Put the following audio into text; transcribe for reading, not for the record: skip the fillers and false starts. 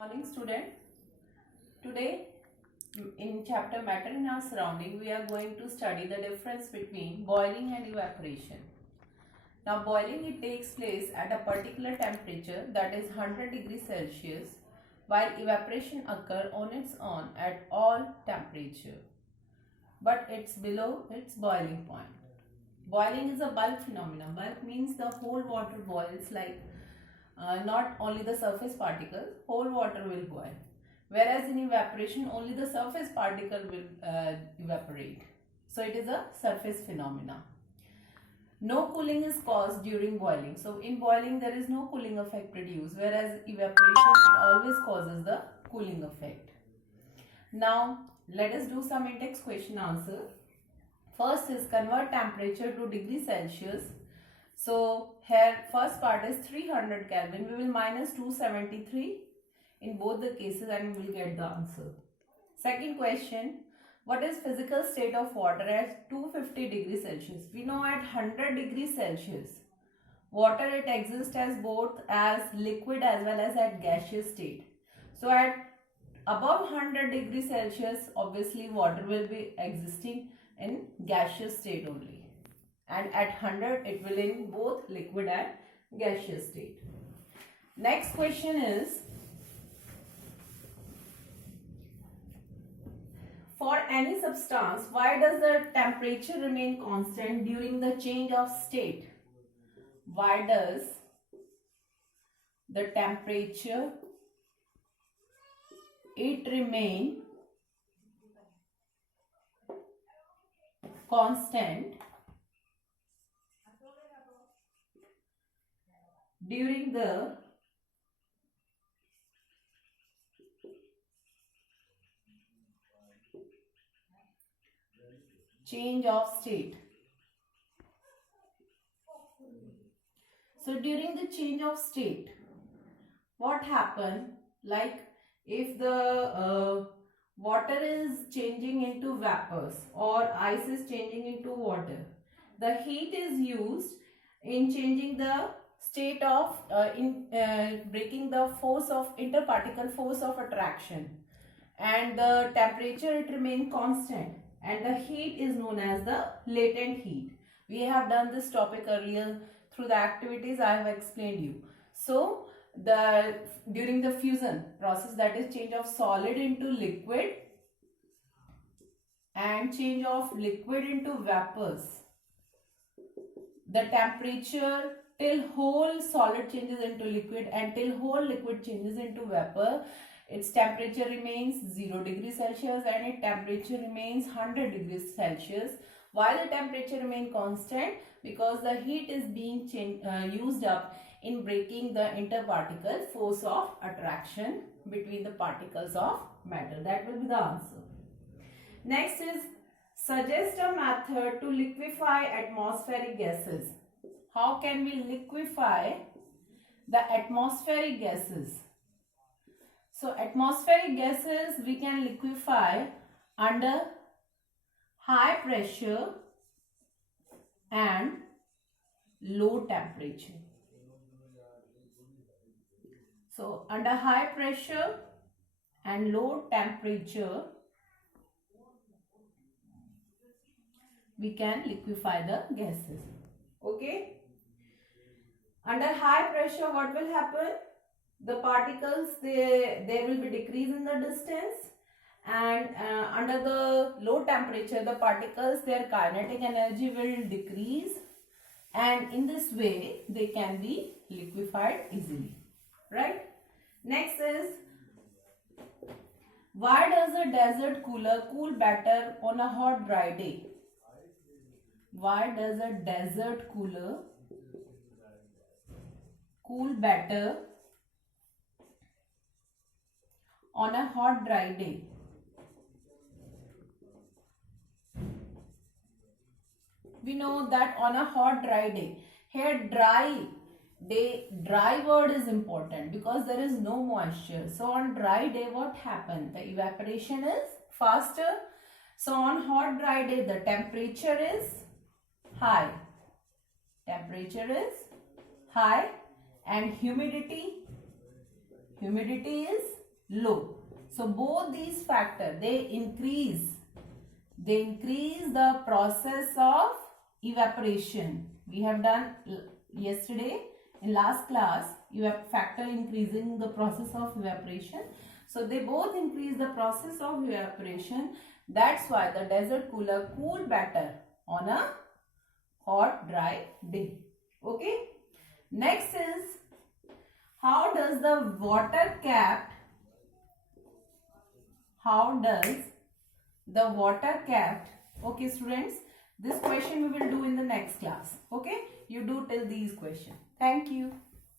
Morning student. Today in chapter Matter in Our Surrounding we are going to study the difference between boiling and evaporation. Now boiling, it takes place at a particular temperature, that is 100 degrees Celsius, while evaporation occur on its own at all temperature, but it's below its boiling point. Boiling is a bulk phenomenon. Bulk means the whole water boils, like not only the surface particle, whole water will boil. Whereas in evaporation, only the surface particle will evaporate. So it is a surface phenomena. No cooling is caused during boiling. So in boiling, there is no cooling effect produced, whereas evaporation, it always causes the cooling effect. Now let us do some in-text question answer. First is convert temperature to degree Celsius. So here first part is 300 Kelvin. We will minus 273 in both the cases and we will get the answer. Second question, what is physical state of water at 250 degrees Celsius? We know at 100 degrees Celsius, water it exists as both as liquid as well as at gaseous state. So at above 100 degrees Celsius, obviously water will be existing in gaseous state only. And at 100 it will in both liquid and gaseous state. Next question is, for any substance, why does the temperature remain constant during the change of state? Why does the temperature it remain constant during the change of state? So during the change of state, what happen? Like if the water is changing into vapors or ice is changing into water, the heat is used in changing the state of breaking the force of interparticle force of attraction, and the temperature it remains constant, and the heat is known as the latent heat. We have done this topic earlier through the activities I have explained you. So during the fusion process, that is change of solid into liquid and change of liquid into vapors, the temperature till whole solid changes into liquid and till whole liquid changes into vapor, its temperature remains 0 degrees Celsius and its temperature remains 100 degrees Celsius, while the temperature remains constant because the heat is being used up in breaking the interparticle force of attraction between the particles of matter. That will be the answer. Next is, suggest a method to liquefy atmospheric gases. How can we liquefy the atmospheric gases? So atmospheric gases we can liquefy under high pressure and low temperature. So under high pressure and low temperature we can liquefy the gases. Okay. Under high pressure, what will happen? The particles, there will be decrease in the distance, and under the low temperature, the particles, their kinetic energy will decrease, and in this way they can be liquefied easily, right? Next is, why does a desert cooler cool better on a hot dry day? Why does a desert cooler cool better on a hot dry day? We know that on a hot dry day, here dry word is important because there is no moisture. So on dry day what happens? The evaporation is faster. So on hot dry day the temperature is high. Temperature is high and humidity is low. So both these factors, they increase the process of evaporation. We have done yesterday in last class, factor increasing the process of evaporation. So they both increase the process of evaporation. That's why the desert cooler cool better on a hot dry day. Okay. Next is, how does the water cap okay students, this question we will do in the next class. Okay, you do till these questions. Thank you.